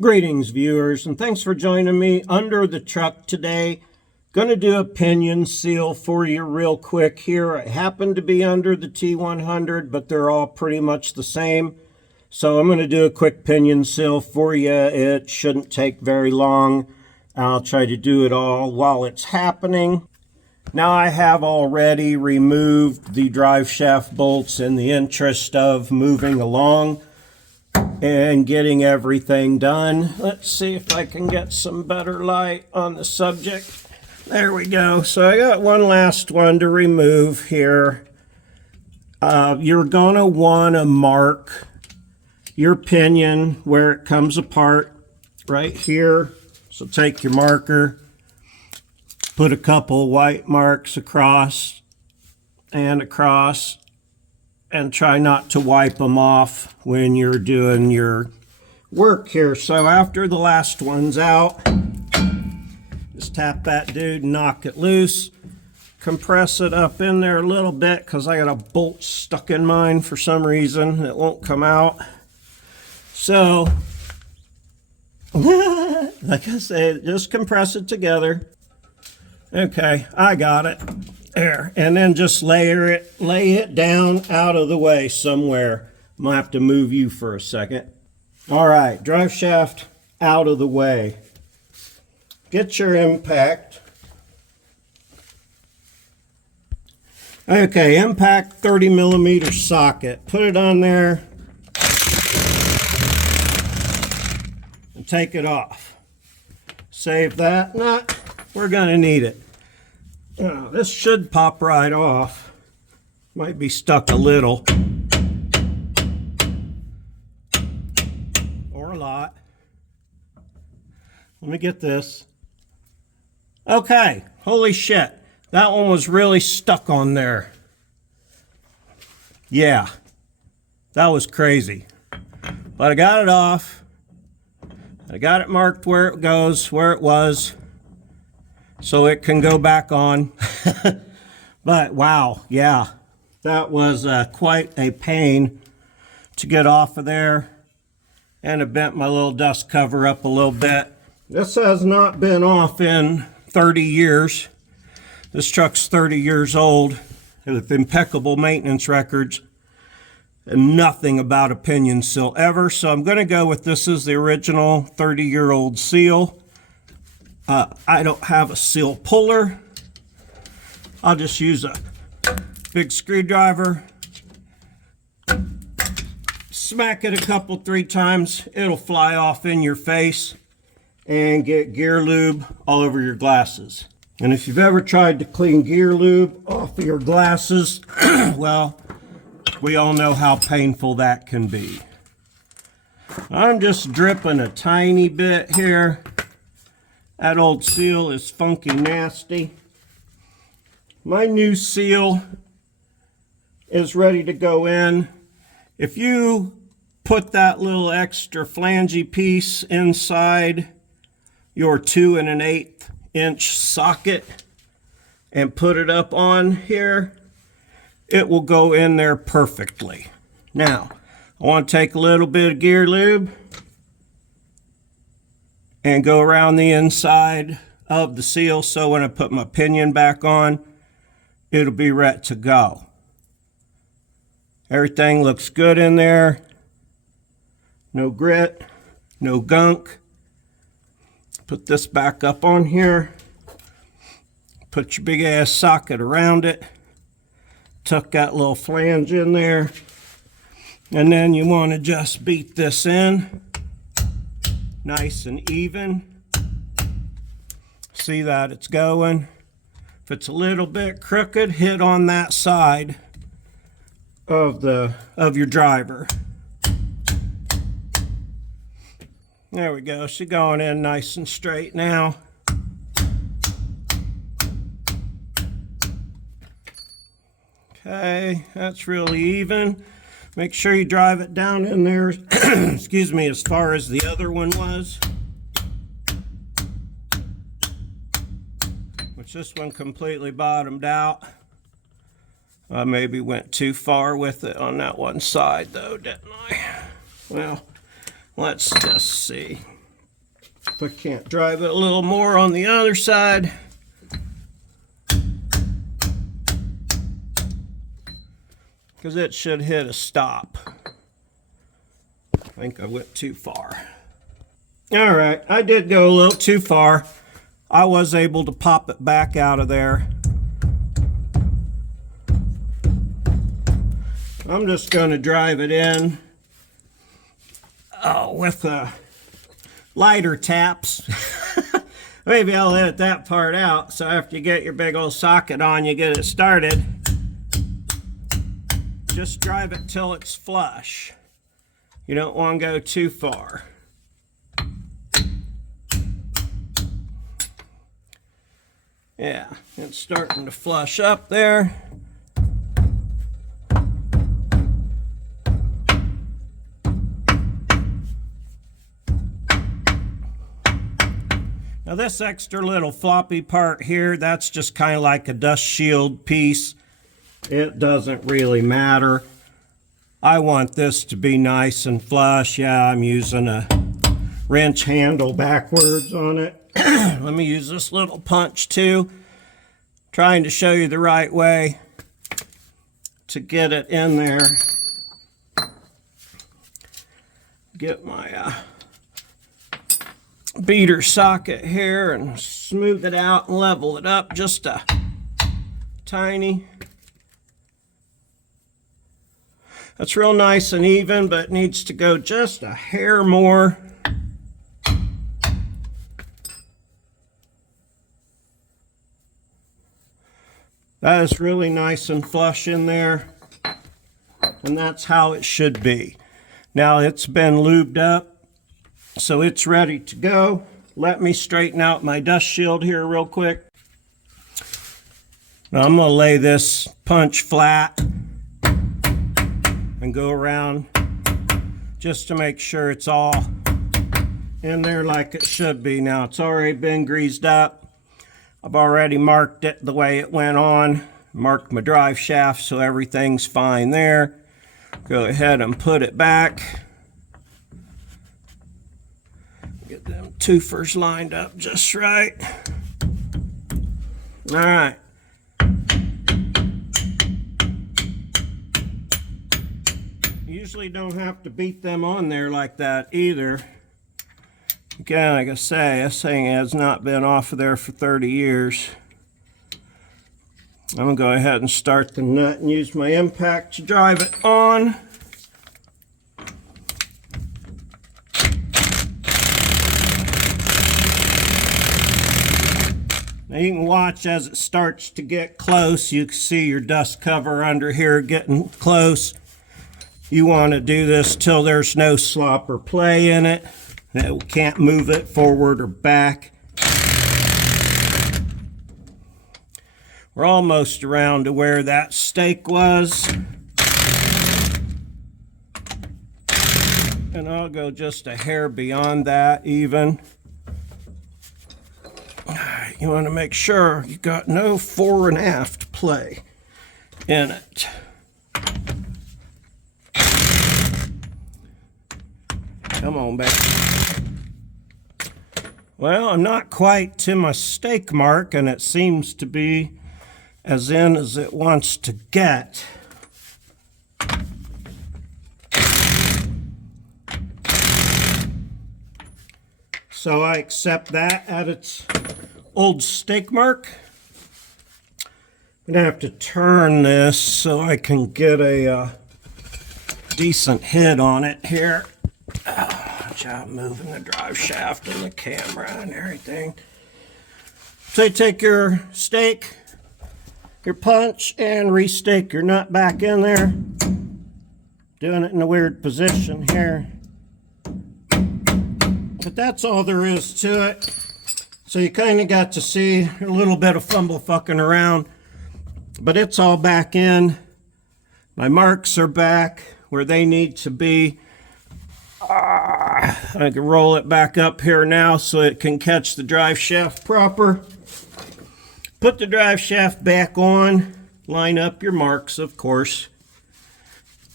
Greetings, viewers, and thanks for joining me under the truck today. Going to do a pinion seal for you real quick here. I happen to be under the T100, but they're all pretty much the same. So I'm going to do a quick pinion seal for you. It shouldn't take very long. I'll try to do it all while it's happening. Now I have already removed the drive shaft bolts in the interest of moving along and getting everything done. Let's see if I can get some better light on the subject. There we go. So I got one last one to remove here. You're going to want to mark your pinion where it comes apart right here. So take your marker, put a couple white marks across, and try not to wipe them off when you're doing your work here. So after the last one's out, just tap that dude and knock it loose. Compress it up in there a little bit because I got a bolt stuck in mine for some reason. It won't come out. So, like I said, just compress it together. Okay, I got it. There, and then just lay it down out of the way somewhere. I'm gonna have to move you for a second. All right, drive shaft out of the way. Get your impact. Okay, impact 30mm socket. Put it on there and take it off. Save that nut. We're gonna need it. This should pop right off. Might be stuck a little. Or a lot. Let me get this. Okay, holy shit. That one was really stuck on there. Yeah, that was crazy. But I got it off. I got it marked where it goes, where it was, so it can go back on. But wow, yeah, that was quite a pain to get off of there, and it bent my little dust cover up a little bit. This has not been off in 30 years. This truck's 30 years old with impeccable maintenance records and nothing about a pinion seal ever. So I'm going to go with this is the original 30-year-old seal. I don't have a seal puller. I'll just use a big screwdriver. Smack it a couple, 3 times. It'll fly off in your face and get gear lube all over your glasses. And if you've ever tried to clean gear lube off of your glasses, well, we all know how painful that can be. I'm just dripping a tiny bit here. That old seal is funky nasty. My new seal is ready to go in. If you put that little extra flangey piece inside your 2 1/8 inch socket and put it up on here, it will go in there perfectly. Now, I want to take a little bit of gear lube and go around the inside of the seal so when I put my pinion back on, it'll be ready to go. Everything looks good in there. No grit, no gunk. Put this back up on here. Put your big ass socket around it. Tuck that little flange in there. And then you want to just beat this in. Nice and even. See that it's going. If it's a little bit crooked, hit on that side of your driver. There we go. She's going in nice and straight now. Okay, that's really even. Make sure you drive it down in there, excuse me, as far as the other one was. Which this one completely bottomed out. I maybe went too far with it on that one side though, didn't I? Well, let's just see. If I can't drive it a little more on the other side. Because it should hit a stop. I think I went too far. All right, I did go a little too far. I was able to pop it back out of there. I'm just going to drive it in with lighter taps. Maybe I'll edit that part out. So after you get your big old socket on, you get it started. Just drive it till it's flush. You don't want to go too far. Yeah, it's starting to flush up there. Now this extra little floppy part here, that's just kind of like a dust shield piece. It doesn't really matter. I want this to be nice and flush. Yeah, I'm using a wrench handle backwards on it. Let me use this little punch too. Trying to show you the right way to get it in there. Get my beater socket here and smooth it out and level it up just a tiny. That's real nice and even, but it needs to go just a hair more. That is really nice and flush in there, and that's how it should be. Now it's been lubed up, so it's ready to go. Let me straighten out my dust shield here real quick. Now I'm going to lay this punch flat and go around just to make sure it's all in there like it should be. Now it's already been greased up. I've already marked it the way it went on. Marked my drive shaft so everything's fine there. Go ahead and put it back. Get them twofers lined up just right. All right. Usually don't have to beat them on there like that either. Again, like I say, this thing has not been off of there for 30 years. I'm going to go ahead and start the nut and use my impact to drive it on. Now you can watch as it starts to get close. You can see your dust cover under here getting close. You want to do this till there's no slop or play in it. It can't move it forward or back. We're almost around to where that stake was. And I'll go just a hair beyond that even. You want to make sure you got no fore and aft play in it. Come on, baby. Well, I'm not quite to my stake mark, and it seems to be as in as it wants to get. So I accept that at its old stake mark. I'm gonna have to turn this so I can get a decent hit on it here. Watch out, moving the drive shaft and the camera and everything. So you take your stake, your punch, and restake your nut back in there. Doing it in a weird position here. But that's all there is to it. So you kind of got to see a little bit of fumble fucking around. But it's all back in. My marks are back where they need to be. I can roll it back up here now so it can catch the drive shaft proper. Put the drive shaft back on. Line up your marks, of course.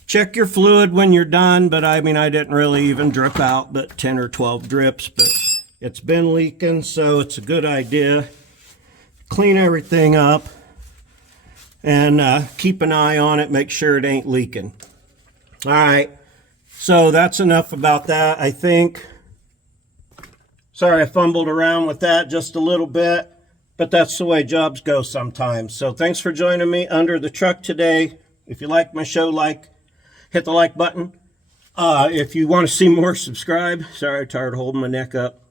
Check your fluid when you're done, but I mean, I didn't really even drip out but 10 or 12 drips, but It's been leaking, so it's a good idea. Clean everything up and keep an eye on it, make sure it ain't leaking. All right, so that's enough about that, I think. Sorry I fumbled around with that just a little bit, but that's the way jobs go sometimes. So thanks for joining me under the truck today. If you like my show, hit the like button. If you want to see more, subscribe. Sorry, I'm tired of holding my neck up.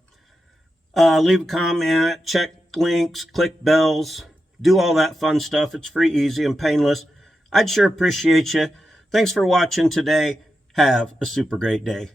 Leave a comment, check links, click bells, do all that fun stuff. It's free, easy, and painless. I'd sure appreciate you. Thanks for watching today. Have a super great day.